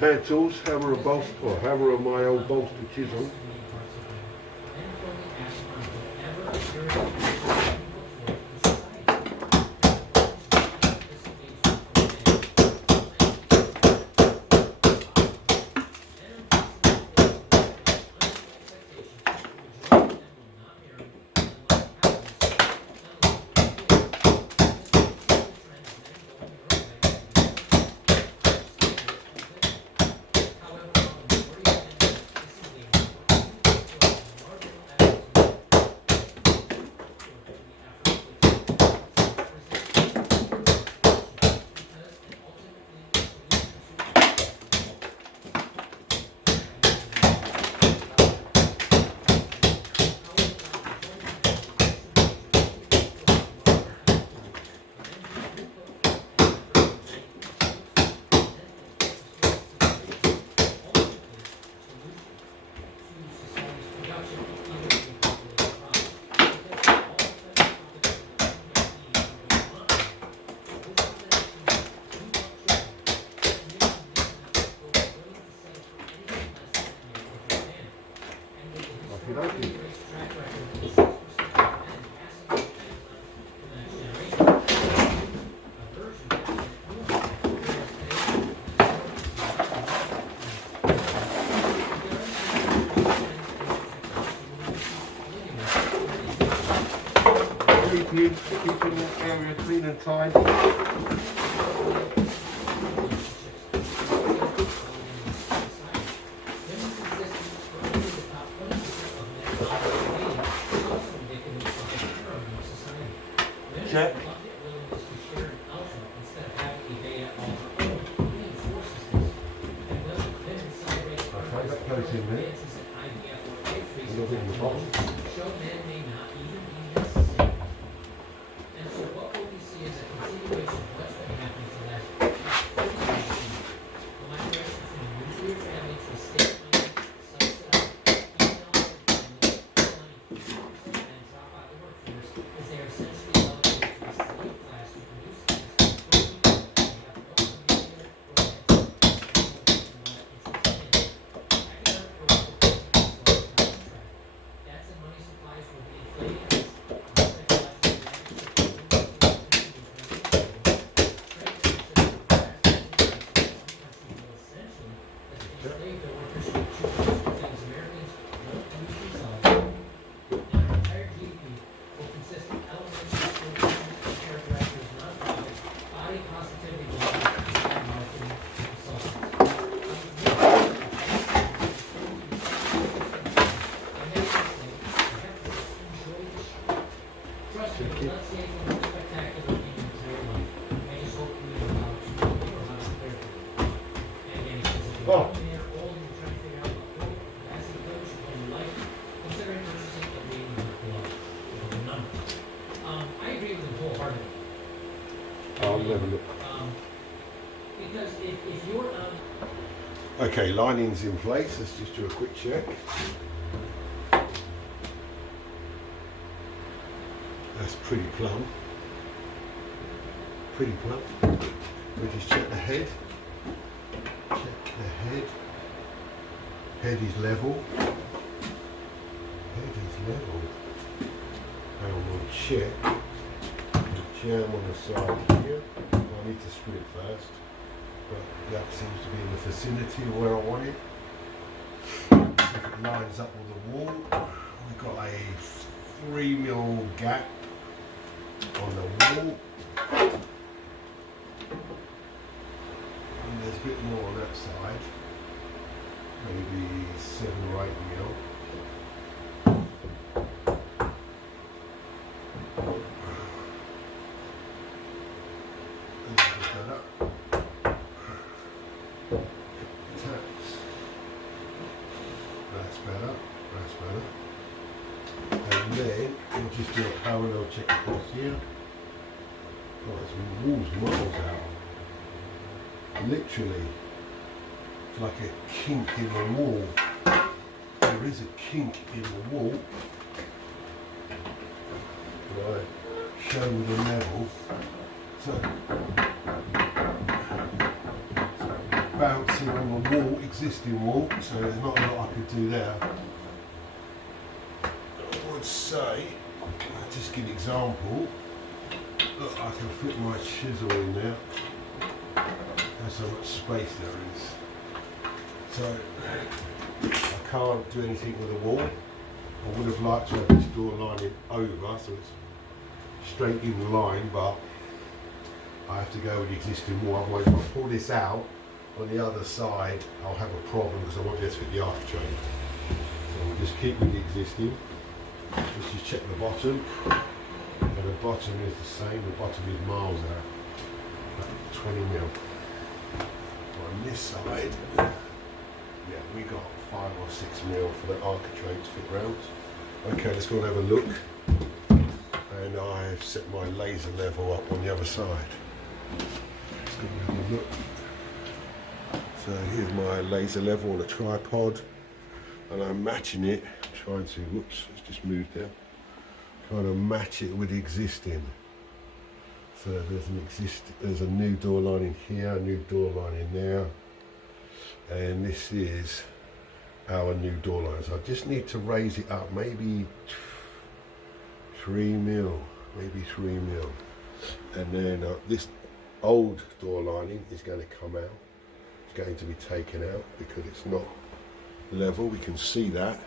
Hand tools, hammer and bolster, or hammer and my old bolster chisel. Keeping the area clean and tidy. Check. Okay, that goes in there. A little bit in the bottom. Oh. I agree with him wholeheartedly. I'll never look. Because if you're Okay, lining's in place. Let's just do a quick check. That's pretty plumb. Pretty plumb. We just check the head. Check the head. Head is level. Head is level. And we'll check the jam on the side here. I need to screw it first, but that seems to be in the vicinity of where I want it. See if it lines up with the wall. We've got a 3mm gap on the wall. And there's a bit more on that side. Maybe 7 or 8mm. And then we'll just do a parallel check across here. Oh, there's walls miles out. Literally, it's like a kink in the wall. There is a kink in the wall. Right, show the level. So, bouncing on the wall, existing wall, so there's not a lot I could do there. I would say, I'll just give an example. Look, I can fit my chisel in there. That's how much space there is. So I can't do anything with the wall. I would have liked to have this door lining over so it's straight in line, but I have to go with the existing wall. Otherwise, if I pull this out on the other side, I'll have a problem because I won't be able to fit the architrave. So we'll just keep with the existing. Let's just check the bottom. And the bottom is the same. The bottom is miles out, about 20 mil. On this side, yeah, we got 5 or 6 mil for the architrave to fit round. Okay, let's go and have a look. And I've set my laser level up on the other side. Let's go and have a look. So here's my laser level on a tripod, and I'm matching it, trying to, whoops, it's just moved there. Trying to match it with the existing. So there's a new door lining here, a new door lining there, and this is our new door line. So I just need to raise it up, maybe 3 mil, maybe 3 mil, and then this old door lining is going to come out. It's going to be taken out because it's not level. We can see that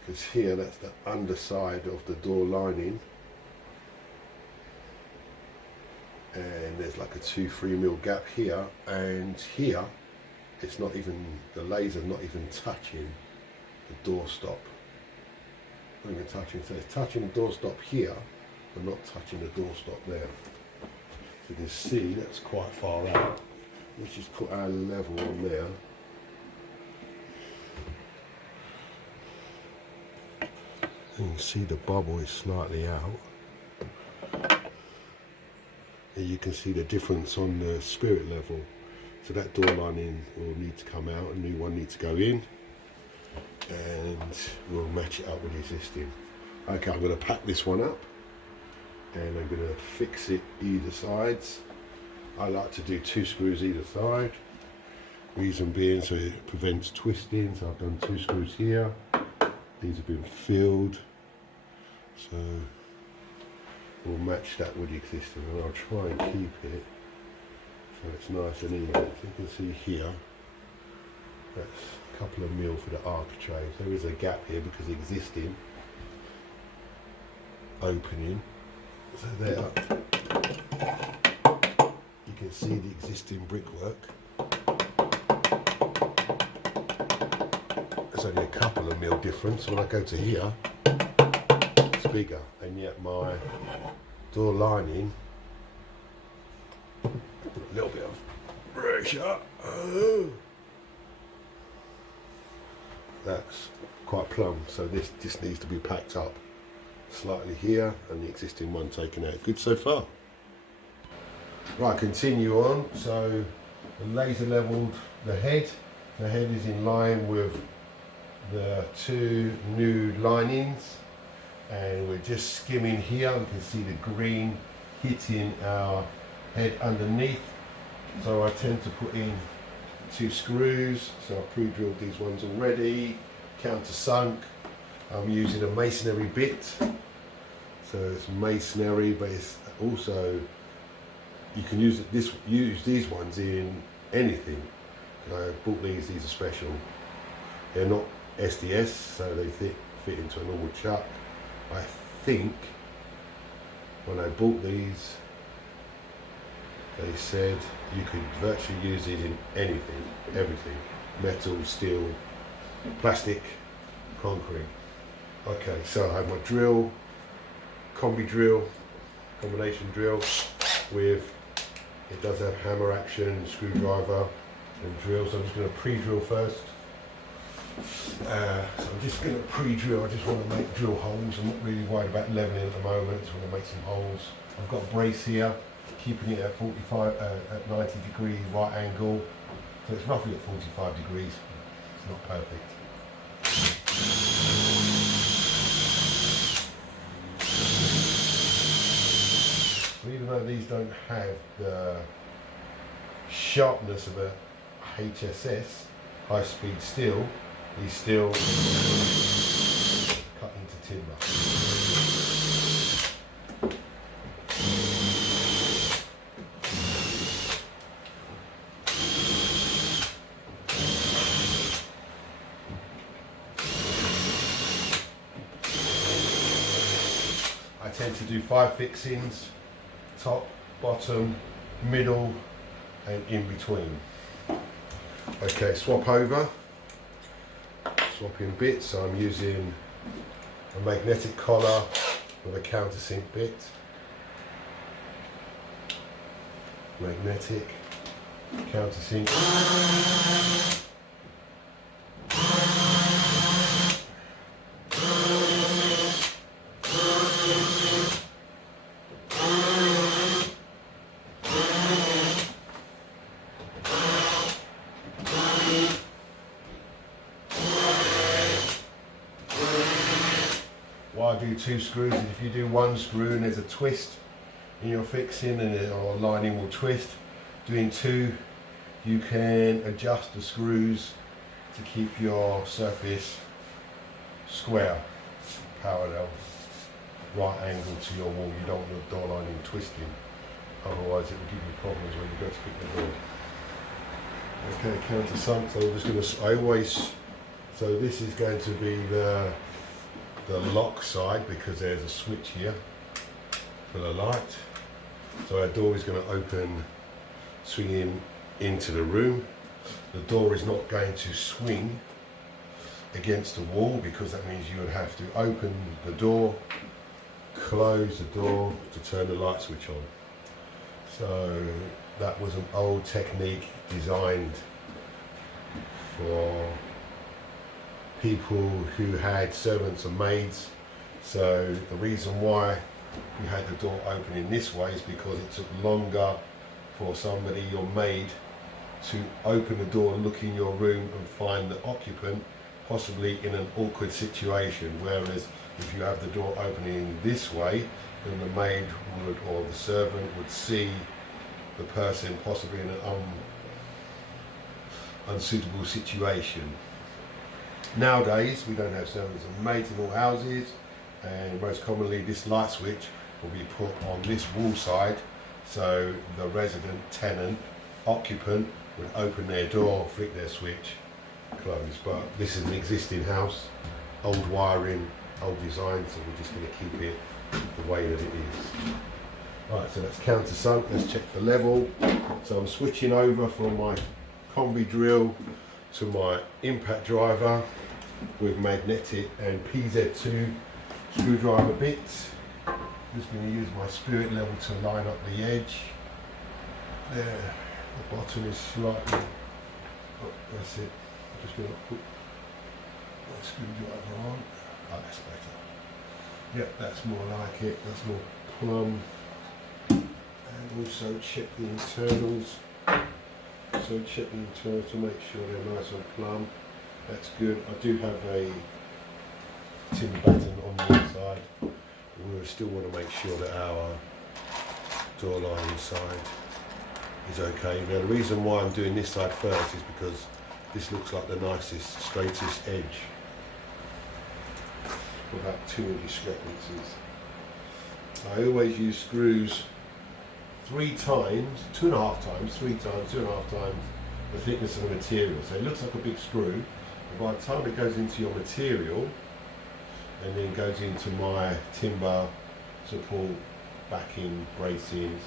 because here that's the underside of the door lining, and there's like a 2-3 mil gap here, and here it's not even, the laser's not even touching the door stop. Not even touching, so it's touching the door stop here but not touching the door stop there. So you can see that's quite far out. Let's just put our level on there. And you can see the bubble is slightly out. And you can see the difference on the spirit level. So that door lining will need to come out, a new one needs to go in, and we'll match it up with the existing. Okay, I'm going to pack this one up and I'm going to fix it either sides. I like to do 2 screws either side. Reason being so it prevents twisting, so I've done 2 screws here. These have been filled, so we'll match that with the existing, and I'll try and keep it so it's nice and even. So you can see here, that's a couple of mil for the architrave. There is a gap here because the existing opening. So there, you can see the existing brickwork. There's only a couple of mil difference. When I go to here, it's bigger, and yet my door lining, a little bit of pressure. That's quite plumb, so this just needs to be packed up slightly here, and the existing one taken out. Good so far. Right, continue on. So the laser leveled the head. The head is in line with the 2 new linings, and we're just skimming here. We can see the green hitting our head underneath. So I tend to put in 2 screws. So I've pre-drilled these ones already, countersunk. I'm using a masonry bit. So it's masonry, but it's also, you can use these ones in anything. I bought these are special. They're not SDS, so they fit into a normal chuck. I think when I bought these, they said you could virtually use these in anything, everything. Metal, steel, plastic, concrete. Okay, so I have my drill, combi drill, combination drill with, it does have hammer action, screwdriver and drill. So I'm just going to pre-drill first. So I'm just going to pre-drill. I just want to make drill holes. I'm not really worried about leveling at the moment. I just want to make some holes. I've got a brace here, keeping it at 90 degree right angle. So it's roughly at 45 degrees. It's not perfect. So even though these don't have the sharpness of a HSS, high speed steel, is still cut into timber. I tend to do 5 fixings, top, bottom, middle and in between. Okay, swap over, swapping bits. So I'm using a magnetic collar with a countersink bit. Magnetic, countersink. Why I do 2 screws is if you do 1 screw and there's a twist in your fixing and or lining will twist, doing 2 you can adjust the screws to keep your surface square, parallel, right angle to your wall. You don't want the door lining twisting, otherwise it will give you problems when you go to fit the door. Okay, countersunk, so I'm just going to, so this is going to be the lock side because there's a switch here for the light. So our door is going to open, swinging into the room. The door is not going to swing against the wall because that means you would have to open the door, close the door to turn the light switch on. So that was an old technique designed for people who had servants and maids. So the reason why we had the door opening this way is because it took longer for somebody, your maid, to open the door, look in your room and find the occupant, possibly in an awkward situation. Whereas if you have the door opening this way, then the maid would, or the servant would see the person possibly in an unsuitable situation. Nowadays we don't have servants and maids in all houses, and most commonly this light switch will be put on this wall side, so the resident, tenant, occupant would open their door, flick their switch, close. But this is an existing house, old wiring, old design, so we're just going to keep it the way that it is. Right, so that's countersunk. Let's check the level. So I'm switching over from my combi drill to my impact driver with magnetic and PZ2 screwdriver bits. Just going to use my spirit level to line up the edge. There, the bottom is slightly, oh, that's it. I'm just going to put my screwdriver on. Oh, that's better. Yep, that's more like it. That's more plumb. And also check the internals. So check the internals to make sure they're nice and plumb. That's good. I do have a tin batten on the inside. We still want to make sure that our door line inside is okay. Now the reason why I'm doing this side first is because this looks like the nicest, straightest edge without too many discrepancies. I always use screws 3 times, 2.5 times, 3 times, 2.5 times the thickness of the material. So it looks like a big screw, but by the time it goes into your material and then goes into my timber support, backing, bracings,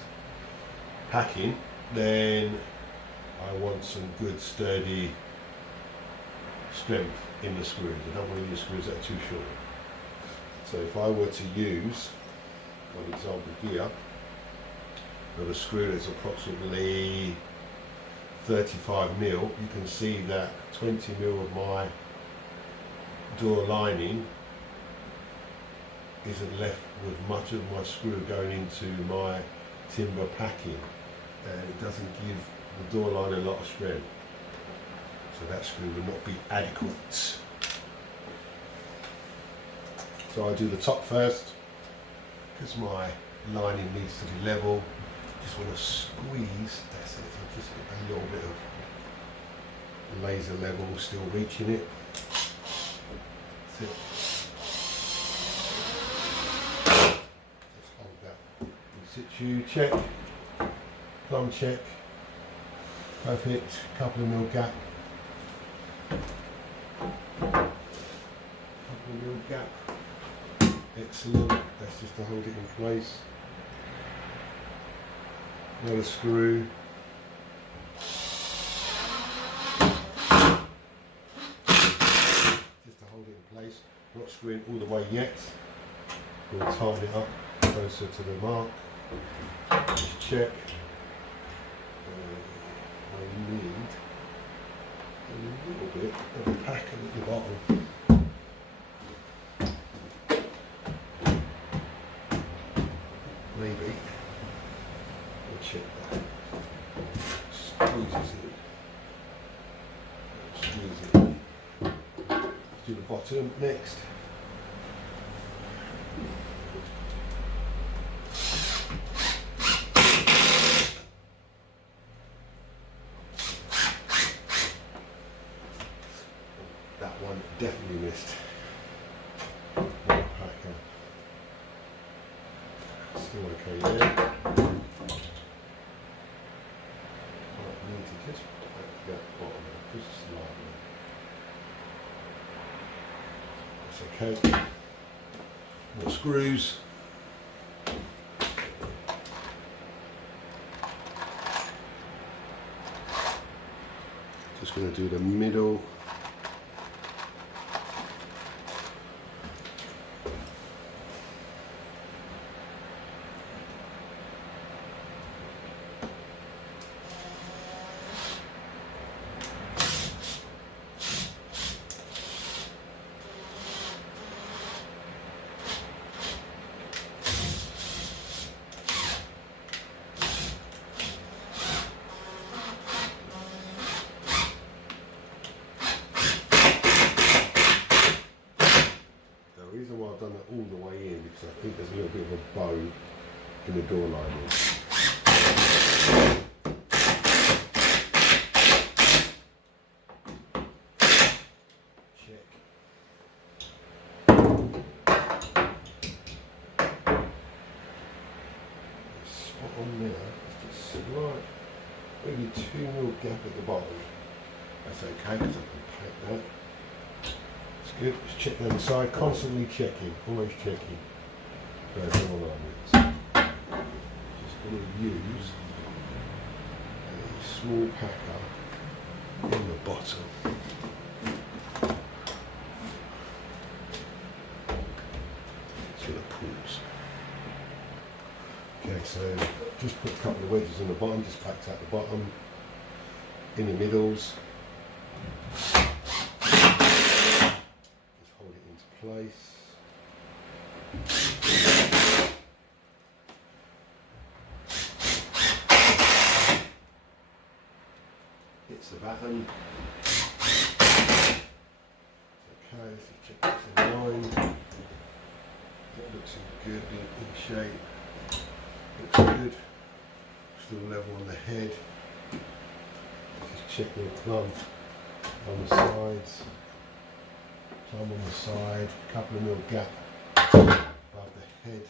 packing, then I want some good sturdy strength in the screws. I don't want to use screws that are too short. So if I were to use, for example here, with a screw that's approximately 35 mil, you can see that 20 mil of my door lining isn't left with much of my screw going into my timber packing, and it doesn't give the door line a lot of strength. So that screw will not be adequate. So I do the top first because my lining needs to be level. Just want to squeeze, that's it, so just get a little bit of laser level, still reaching it. That's it. Just hold that. In situ check, plumb check, perfect, couple of mil gap. Couple of mil gap. Excellent, that's just to hold it in place. Another screw. Just to hold it in place. Not screwing all the way yet. We'll tighten it up closer to the mark. Just check. I need a little bit of a pack at the bottom. Maybe. We'll check that. Squeezes it. Squeeze it. Let's do the bottom next. That one definitely missed. One packer. Still okay there. Right, need to just pack that bottom out just slightly. That's okay. More screws. Just going to do the middle. The reason why I've done it all the way in because I think there's a little bit of a bow in the door lining. Check. Spot on there. It's just slight, maybe 2 mil gap at the bottom. That's okay because I can pack that. Good. Just check the other side, constantly checking, always checking. Just going to use a small packer in the bottom. It's going to pause. Okay, so just put a couple of wedges in the bottom, just packed out the bottom, in the middles. Place. Hits the batten. Okay, let's check this in line. That looks good, in shape. Looks good. Still level on the head. Just check the plumb on the sides. Plumb on the side, a couple of mil gap above the head.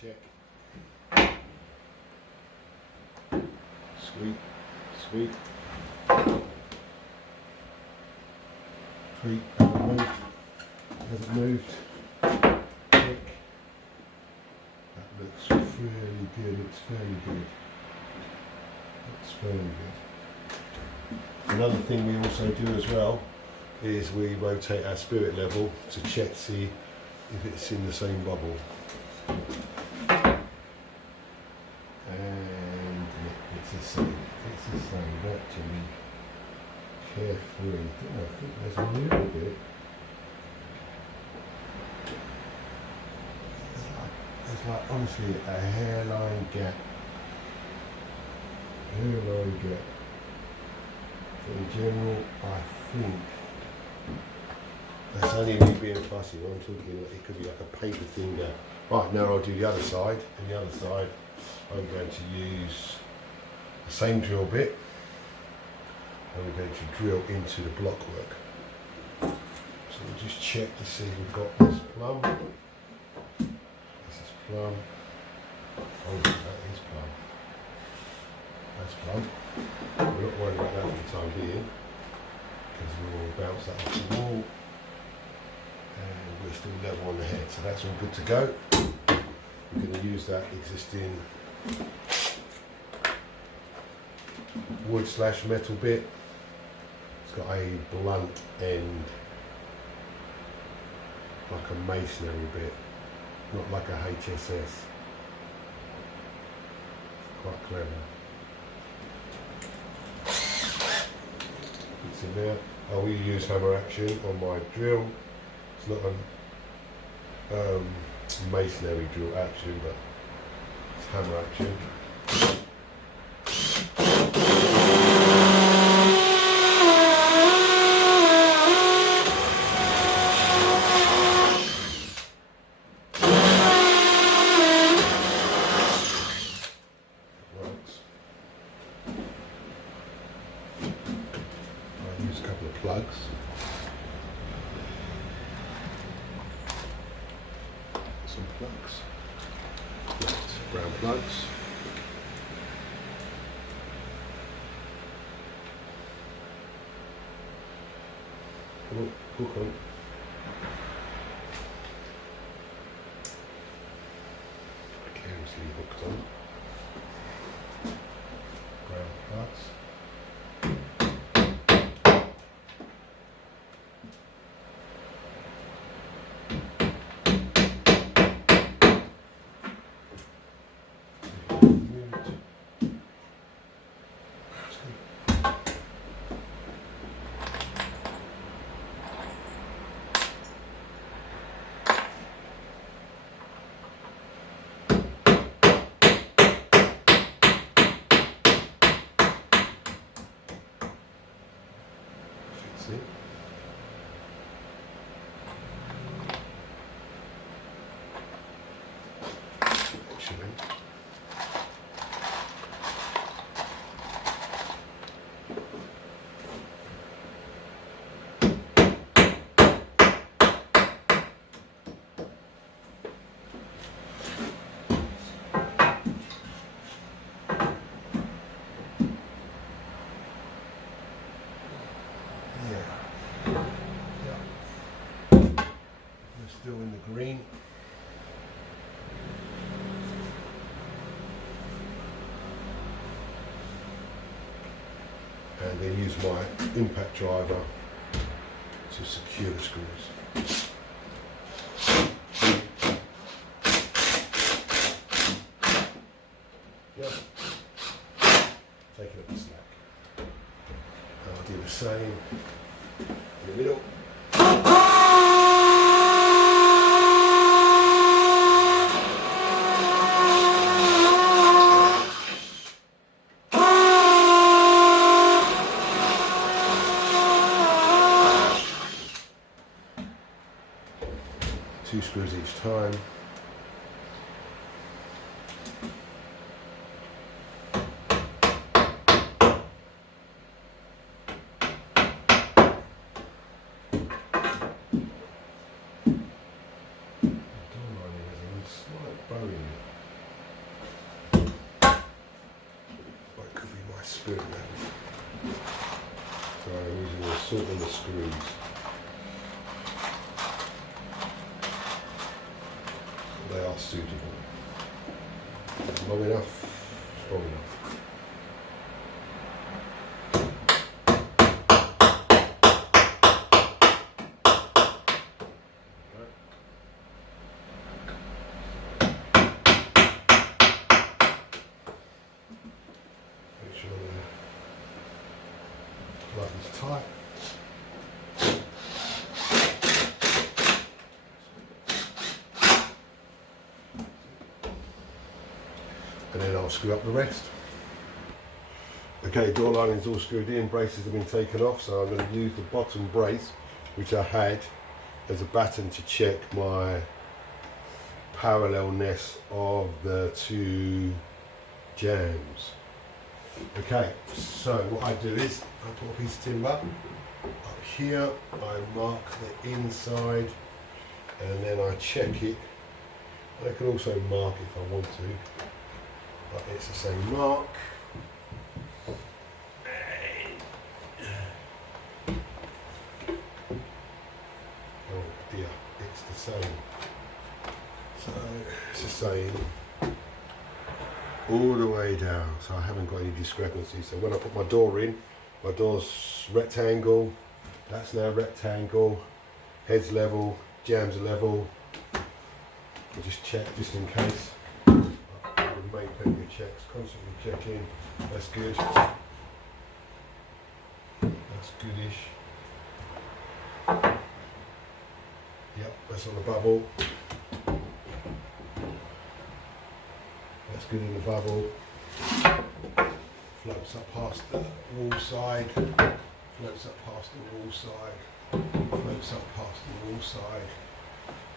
Check. Sweet, sweet. Tweak, move. Hasn't moved. Check. That looks really good. It's fairly good. It's fairly good. Another thing we also do as well is we rotate our spirit level to check, see if it's in the same bubble. And it's the same. It's the same actually. Carefree. I think there's a little bit. It's like honestly a hairline gap. Hairline gap. But in general, I think that's only me being fussy. I'm talking like it could be like a paper finger. Right, now I'll do the other side. And the other side, I'm going to use the same drill bit. And we're going to drill into the blockwork. So we'll just check to see we've got this plumb. This is plumb. Oh, that is plumb. That's plumb. We're not worried about that for the time being, because we will bounce that off the wall. And we're still level on the head, so that's all good to go. We're going to use that existing wood/metal bit. It's got a blunt end, like a masonry bit, not like a HSS. It's quite clever. It's in there. I will use hammer action on my drill. It's not a masonry drill action, but it's hammer action. Use a couple of plugs. Some plugs. Right, brown plugs. Oh, hook on. Carelessly hooked on. Brown plugs. See? Actually, still in the green. And then use my impact driver to secure the screws. Yep. Taking up the slack. And I'll do the same in the middle. 2 screws each time. Spirit level. So I'm using the salt and the screws. They are suitable. Long enough, strong enough. Make sure the plug is tight. And then I'll screw up the rest. Okay, door lining's all screwed in, braces have been taken off, so I'm going to use the bottom brace, which I had, as a baton to check my parallelness of the two jambs. Okay, so what I do is I put a piece of timber up here, I mark the inside, and then I check it. I can also mark it if I want to, but it's the same mark. Oh dear, it's the same. So it's the same all the way down, so I haven't got any discrepancies. So when I put my door in, my door's rectangle, that's now rectangle, head's level, jambs are level. I'll just check just in case. I would make plenty of checks, constantly checking. That's good. That's goodish. Yep, that's on the bubble. That's good in the bubble. Floats up past the wall side. Floats up past the wall side. Floats up past the wall side.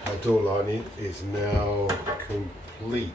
My door lining is now complete.